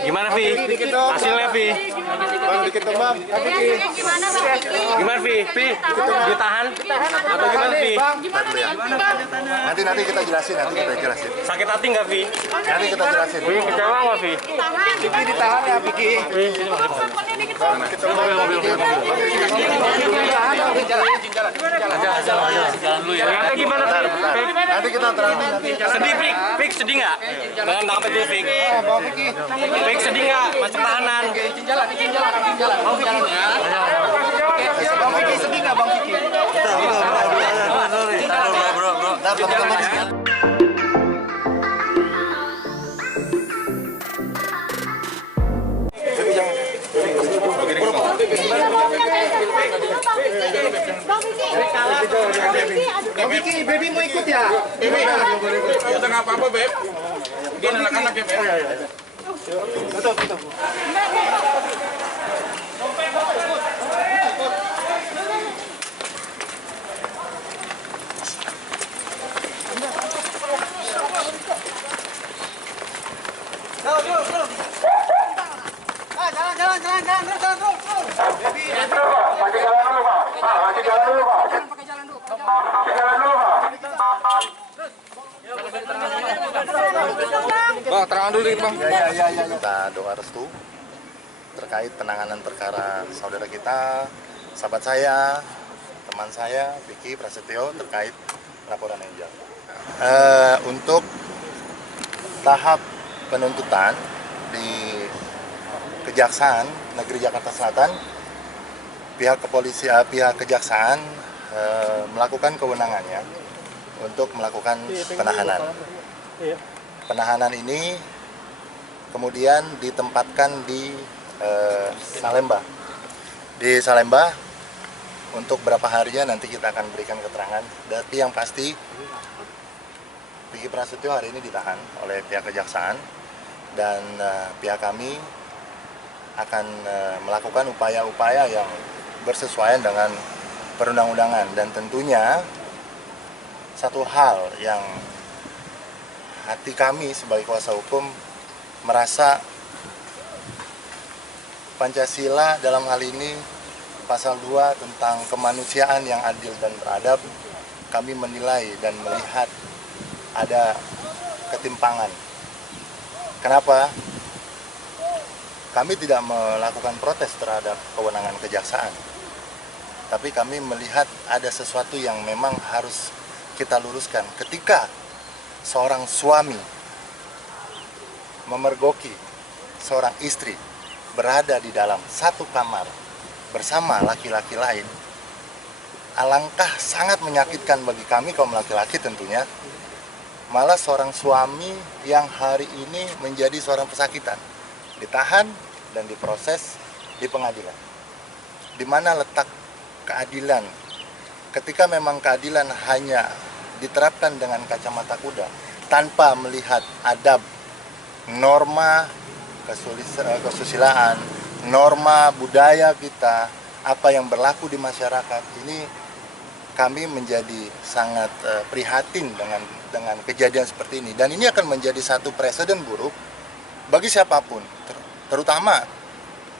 Gimana Vi? Hasilnya Vi? Bang, dikit dong bang. Gimana Bang Kiki? Gimana Vi? Vi? Ditahan? Atau gimana Vi? Ntar dulu ya. Nanti kita jelasin, Sakit hati nggak Vi? Nanti kita jelasin. Vi kecewa nggak Vi? Piki ditahan ya, Piki. Jalan dulu ya. Ternyata gimana Vi? Nanti kita terangin. Sedih Fik? Fik sedih nggak? Dengan tangkap itu Fik? Bang Piki. Fik sedih nggak? Masuk tahanan. Bang Piki sedih nggak, Bang Piki? Bro. Ntar teman-teman. Bang Piki, Baby mau ikut ya? Udah nggak apa-apa, Beb. Dia anak-anak ya, Beb. Betul. Bang, terang dulu Bang. Ya. Kita doa restu terkait penanganan perkara saudara kita, sahabat saya, teman saya, Vicky Prasetyo terkait laporan Angel. Untuk tahap penuntutan di Kejaksaan Negeri Jakarta Selatan, pihak kejaksaan melakukan kewenangannya untuk melakukan penahanan. Penahanan ini kemudian ditempatkan di Salemba. Di Salemba untuk berapa harinya nanti kita akan berikan keterangan. Tapi yang pasti Vicky Prasetyo hari ini ditahan oleh pihak kejaksaan dan pihak kami akan melakukan upaya-upaya yang bersesuaian dengan perundang-undangan, dan tentunya satu hal yang hati kami sebagai kuasa hukum merasa Pancasila dalam hal ini pasal 2 tentang kemanusiaan yang adil dan beradab, kami menilai dan melihat ada ketimpangan. Kenapa? Kami tidak melakukan protes terhadap kewenangan kejaksaan, tapi kami melihat ada sesuatu yang memang harus kita luruskan. Ketika seorang suami memergoki seorang istri berada di dalam satu kamar bersama laki-laki lain, alangkah sangat menyakitkan bagi kami kaum laki-laki tentunya. Malah seorang suami yang hari ini menjadi seorang pesakitan, ditahan dan diproses di pengadilan. Di mana letak keadilan? Ketika memang keadilan hanya diterapkan dengan kacamata kuda, tanpa melihat adab, norma kesusilaan, norma budaya kita, apa yang berlaku di masyarakat, ini kami menjadi sangat prihatin dengan kejadian seperti ini. Dan ini akan menjadi satu presiden buruk bagi siapapun, terutama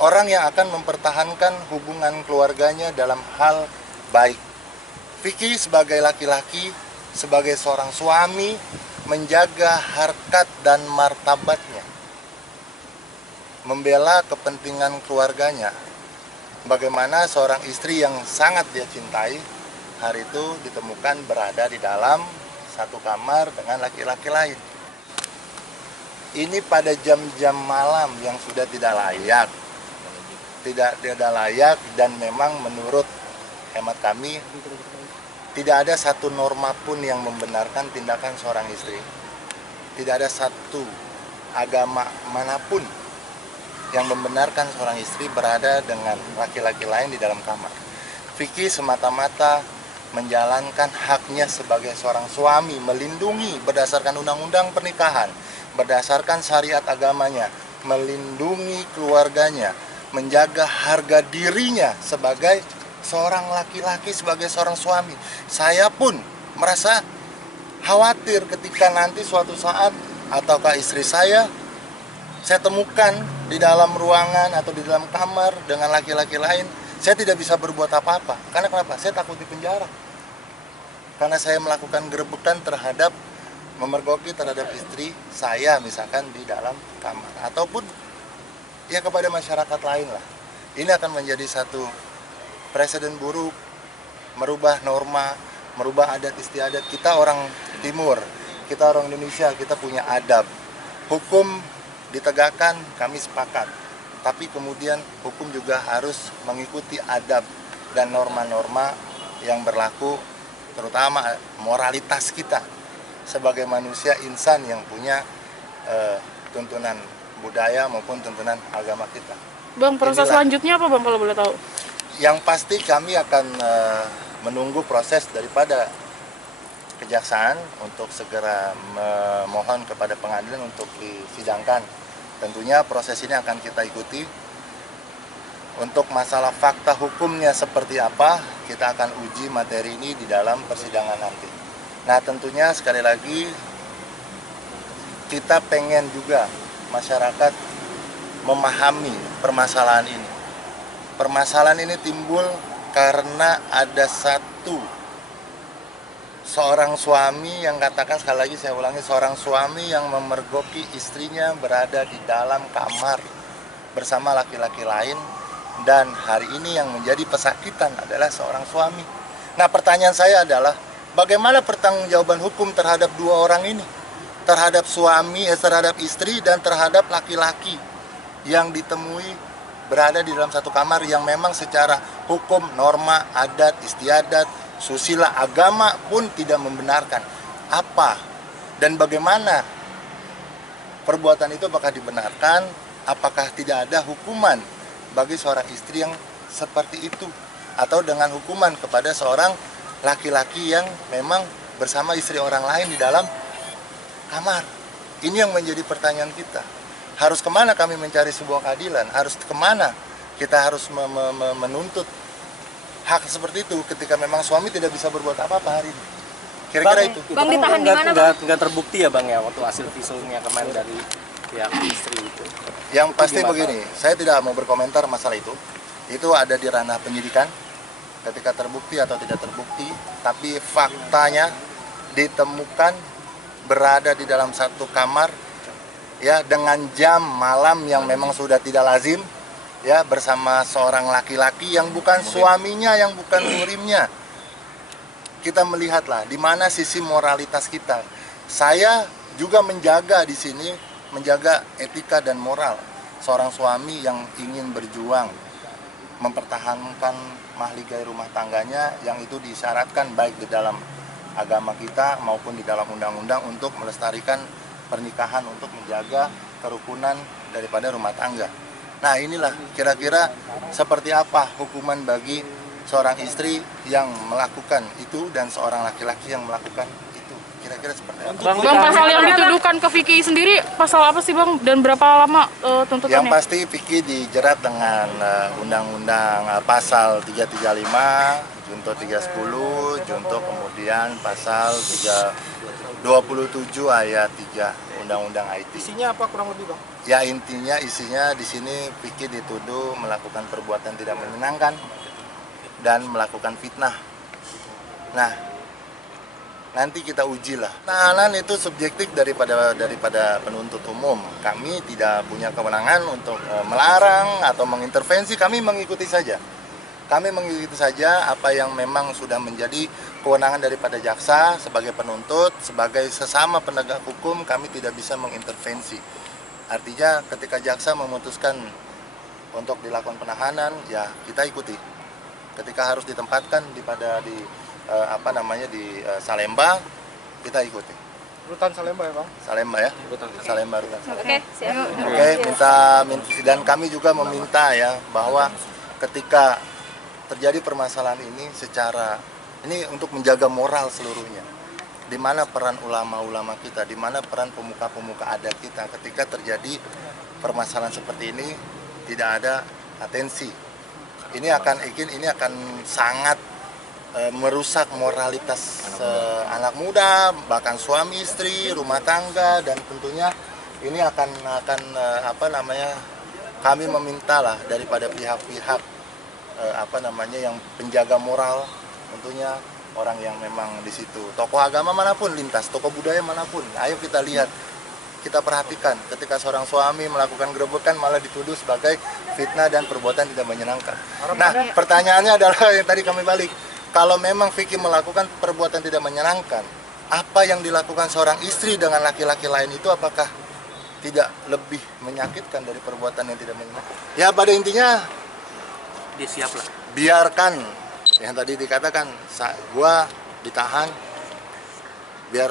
orang yang akan mempertahankan hubungan keluarganya dalam hal baik. Vicky sebagai laki-laki, sebagai seorang suami, menjaga harkat dan martabatnya, membela kepentingan keluarganya. Bagaimana seorang istri yang sangat dia cintai hari itu ditemukan berada di dalam satu kamar dengan laki-laki lain. Ini pada jam-jam malam yang sudah tidak layak, dan memang menurut hemat kami tidak ada satu norma pun yang membenarkan tindakan seorang istri. Tidak ada satu agama manapun yang membenarkan seorang istri berada dengan laki-laki lain di dalam kamar. Vicky semata-mata menjalankan haknya sebagai seorang suami, melindungi berdasarkan undang-undang pernikahan, berdasarkan syariat agamanya, melindungi keluarganya, menjaga harga dirinya sebagai seorang laki-laki, sebagai seorang suami. Saya pun merasa khawatir ketika nanti suatu saat ataukah istri saya saya temukan di dalam ruangan atau di dalam kamar dengan laki-laki lain, saya tidak bisa berbuat apa-apa. Karena kenapa? Saya takut dipenjara. Karena saya melakukan gerebekan terhadap, memergoki terhadap istri saya misalkan di dalam kamar. Ataupun ya kepada masyarakat lain lah. Ini akan menjadi satu presiden buruk, merubah norma, merubah adat istiadat. Kita orang Timur, kita orang Indonesia, kita punya adab. Hukum ditegakkan, kami sepakat. Tapi kemudian hukum juga harus mengikuti adab dan norma-norma yang berlaku, terutama moralitas kita sebagai manusia insan yang punya tuntunan budaya maupun tuntunan agama kita. Bang, proses selanjutnya apa Bang kalau boleh tahu? Yang pasti kami akan menunggu proses daripada kejaksaan untuk segera memohon kepada pengadilan untuk disidangkan. Tentunya proses ini akan kita ikuti. Untuk masalah fakta hukumnya seperti apa, kita akan uji materi ini di dalam persidangan nanti. Nah, tentunya sekali lagi kita pengen juga masyarakat memahami permasalahan ini. Permasalahan ini timbul karena ada seorang suami yang katakan, sekali lagi saya ulangi, seorang suami yang memergoki istrinya berada di dalam kamar bersama laki-laki lain, dan hari ini yang menjadi pesakitan adalah seorang suami. Nah, pertanyaan saya adalah bagaimana pertanggungjawaban hukum terhadap dua orang ini? Terhadap suami, terhadap istri, dan terhadap laki-laki yang ditemui berada di dalam satu kamar yang memang secara hukum, norma, adat, istiadat, susila, agama pun tidak membenarkan. Apa dan bagaimana perbuatan itu apakah dibenarkan? Apakah tidak ada hukuman bagi seorang istri yang seperti itu? Atau dengan hukuman kepada seorang laki-laki yang memang bersama istri orang lain di dalam kamar? Ini yang menjadi pertanyaan kita. Harus kemana kami mencari sebuah keadilan? Harus kemana kita harus menuntut hak seperti itu ketika memang suami tidak bisa berbuat apa-apa hari ini? Kira-kira itu. Bang, ditahan di mana, Bang? Nggak terbukti ya Bang ya waktu hasil visumnya kemarin dari pihak istri itu. Yang pasti begini, saya tidak mau berkomentar masalah itu. Itu ada di ranah penyidikan. Ketika terbukti atau tidak terbukti, tapi faktanya ditemukan berada di dalam satu kamar ya dengan jam malam yang memang sudah tidak lazim, ya, bersama seorang laki-laki yang bukan suaminya, yang bukan murimnya. Kita melihatlah di mana sisi moralitas kita. Saya juga menjaga di sini, menjaga etika dan moral seorang suami yang ingin berjuang mempertahankan mahligai rumah tangganya, yang itu disyaratkan baik di dalam agama kita maupun di dalam undang-undang untuk melestarikan pernikahan, untuk menjaga kerukunan daripada rumah tangga. Nah, inilah kira-kira seperti apa hukuman bagi seorang istri yang melakukan itu dan seorang laki-laki yang melakukan itu. Kira-kira seperti apa? Bang, pasal yang dituduhkan ke Vicky sendiri pasal apa sih Bang? Dan berapa lama tuntutannya? Yang pasti Vicky dijerat dengan undang-undang pasal 335, junto 310, junto kemudian pasal 27 ayat 3 Undang-Undang IT. Isinya apa kurang lebih Bang? Ya, intinya isinya di sini Vicky dituduh melakukan perbuatan tidak menyenangkan dan melakukan fitnah. Nah, nanti kita ujilah. Tahanan itu subjektif daripada penuntut umum. Kami tidak punya kewenangan untuk melarang atau mengintervensi. Kami mengikuti saja. Kami mengikuti saja apa yang memang sudah menjadi kewenangan daripada jaksa sebagai penuntut, sebagai sesama penegak hukum. Kami tidak bisa mengintervensi. Artinya ketika jaksa memutuskan untuk dilakukan penahanan, ya kita ikuti. Ketika harus ditempatkan di Salemba, kita ikuti. Rutan Salemba ya Bang? Salemba ya. Salemba rutan. Oke, siap. Oke, dan kami juga meminta ya bahwa ketika terjadi permasalahan ini ini untuk menjaga moral seluruhnya. Di mana peran ulama-ulama kita, di mana peran pemuka-pemuka adat kita ketika terjadi permasalahan seperti ini, tidak ada atensi. Ini akan sangat merusak moralitas anak muda, bahkan suami istri, rumah tangga, dan tentunya ini akan apa namanya, kami meminta lah daripada pihak-pihak yang penjaga moral, tentunya orang yang memang di situ, tokoh agama manapun lintas, tokoh budaya manapun, ayo kita lihat, kita perhatikan ketika seorang suami melakukan gerobekan malah dituduh sebagai fitnah dan perbuatan tidak menyenangkan. Nah, pertanyaannya adalah yang tadi kami balik, kalau memang Vicky melakukan perbuatan tidak menyenangkan, apa yang dilakukan seorang istri dengan laki-laki lain itu apakah tidak lebih menyakitkan dari perbuatan yang tidak menyenangkan? Ya pada intinya Dia siap lah. biarkan yang tadi dikatakan, gua ditahan biar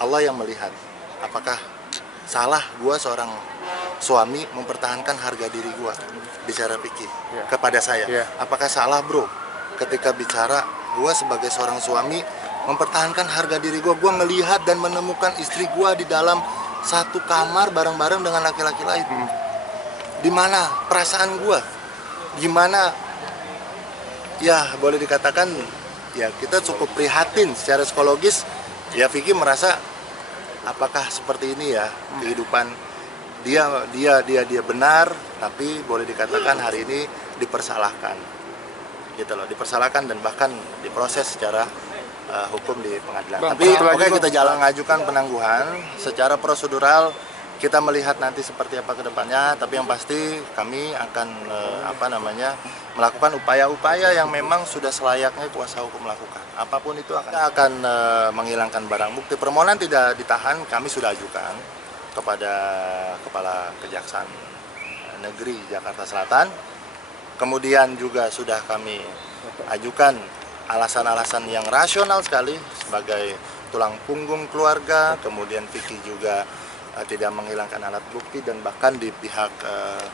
Allah yang melihat apakah salah gua seorang suami mempertahankan harga diri gua, bicara Vicky kepada saya. Apakah salah bro ketika bicara gua sebagai seorang suami mempertahankan harga diri gua melihat dan menemukan istri gua di dalam satu kamar bareng-bareng dengan laki-laki lain. Di mana perasaan gua? Gimana? Ya boleh dikatakan ya kita cukup prihatin secara psikologis. Ya Vicky merasa apakah seperti ini ya kehidupan dia benar, tapi boleh dikatakan hari ini dipersalahkan, gitu loh, dipersalahkan dan bahkan diproses secara hukum di pengadilan. Tapi oke, kita ngajukan penangguhan secara prosedural. Kita melihat nanti seperti apa ke depannya, tapi yang pasti kami akan melakukan upaya-upaya yang memang sudah selayaknya kuasa hukum melakukan. Apapun itu akan menghilangkan barang bukti. Permohonan tidak ditahan kami sudah ajukan kepada Kepala Kejaksaan Negeri Jakarta Selatan. Kemudian juga sudah kami ajukan alasan-alasan yang rasional sekali sebagai tulang punggung keluarga. Kemudian Vicky juga tidak menghilangkan alat bukti dan bahkan di pihak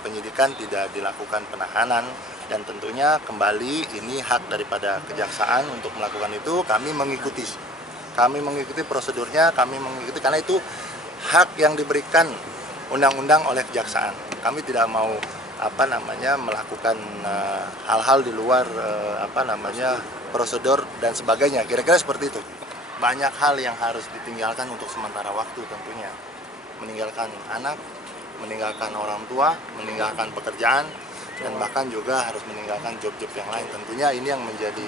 penyidikan tidak dilakukan penahanan, dan tentunya kembali ini hak daripada kejaksaan untuk melakukan itu. Kami mengikuti prosedurnya, kami mengikuti karena itu hak yang diberikan undang-undang oleh kejaksaan. Kami tidak mau melakukan hal-hal di luar prosedur dan sebagainya, kira-kira seperti itu. Banyak hal yang harus ditinggalkan untuk sementara waktu tentunya. Meninggalkan anak, meninggalkan orang tua, meninggalkan pekerjaan, dan bahkan juga harus meninggalkan job-job yang lain. Tentunya ini yang menjadi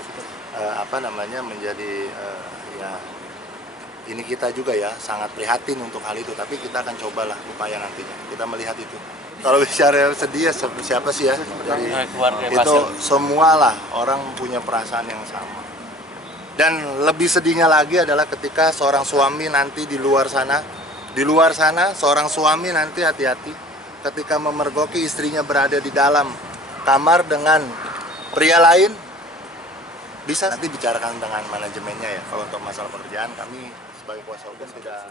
ini kita juga ya sangat prihatin untuk hal itu, tapi kita akan cobalah upaya nantinya. Kita melihat itu. Kalau bicara sedih ya siapa sih ya? Dari itu semualah orang punya perasaan yang sama. Dan lebih sedihnya lagi adalah ketika seorang suami nanti di luar sana seorang suami nanti hati-hati ketika memergoki istrinya berada di dalam kamar dengan pria lain, bisa nanti bicarakan dengan manajemennya ya. Kalau untuk masalah pekerjaan kami sebagai kuasa hukum tidak